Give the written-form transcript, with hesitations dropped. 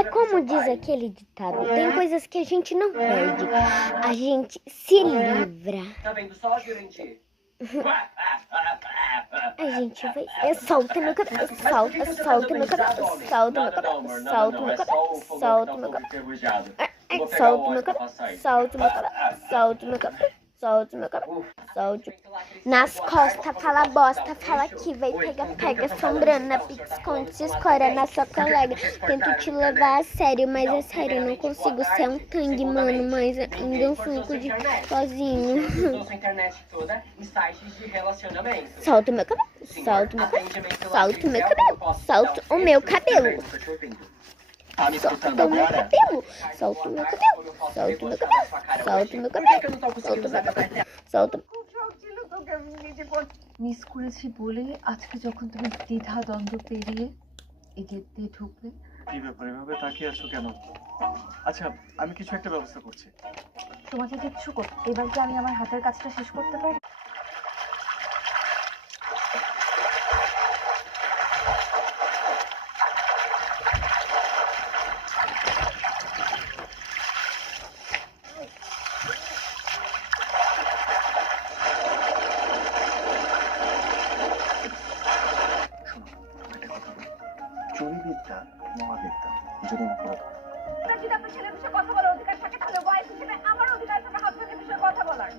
É como diz aquele ditado, tem coisas que a gente não perde, a gente se livra. Tá vendo só, Jurandir? A gente vai. Solta meu cabelo, solta meu cabelo, solta meu cabelo, solta meu cabelo, solta meu cabelo. Solta meu cabelo, solta meu cabelo, solta meu cabelo, solta meu cabelo, solta. Nas costas, fala bosta, fala aqui, vai pega, assombrando, pique-esconde, se escora na sua colega. Tento te levar a sério, mas é sério, não consigo ser um tangue, mano, mas ainda eu fico de sozinho. Solta meu cabelo, solta meu cabelo, solta meu cabelo, solta o meu cabelo. Solta o meu cabelo, solta o meu cabelo, solta o meu cabelo, solta o meu cabelo, solta o meu cabelo, solta. Miss করেছি বলে আজকে যখন তুমি দ্বিধা দ্বন্দ্ব পেরিয়ে এই গেট দিয়ে ঢুকলে। কি ব্যাপার, এভাবে তাকিয়ে আছো কেন? আচ্ছা, আমি কিছু একটা ব্যবস্থা করছি। তোমাকে কিচ্ছু করতে, এবার কি আমি আমার হাতের কাজটা শেষ করতে পারি? চুরিবিদ্যা মহাবিদ্যা, যদি না করে দাও। যদি আপনার ছেলের বিষয়ে কথা বলার অধিকার থাকে তাহলে ওয়াইফ হিসেবে আমার অধিকার থাকে হাজবেন্ডের বিষয়ে কথা বলার।